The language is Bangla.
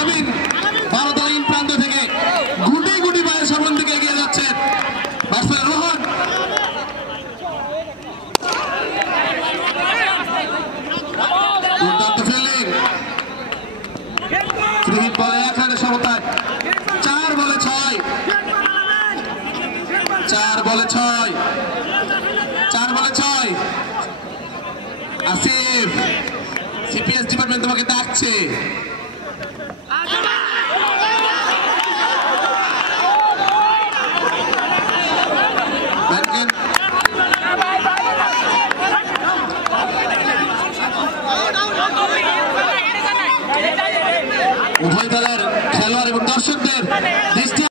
আলামিন ভারতের প্রান্ত থেকে গুটি গুটি পায়ের সামনে দিকে এগিয়ে যাচ্ছেন ব্যাটসম্যান রোহন। দুর্দান্ত ফিল্ডিং। ফ্রি হিট বলে 1 রানের সমতায়। 4 বলে 6। 4 বলে 6। 4 বলে 6। আসিফ সিপিএস ডিপার্টমেন্ট তোমাকে ডাকছে। ব্যাটকে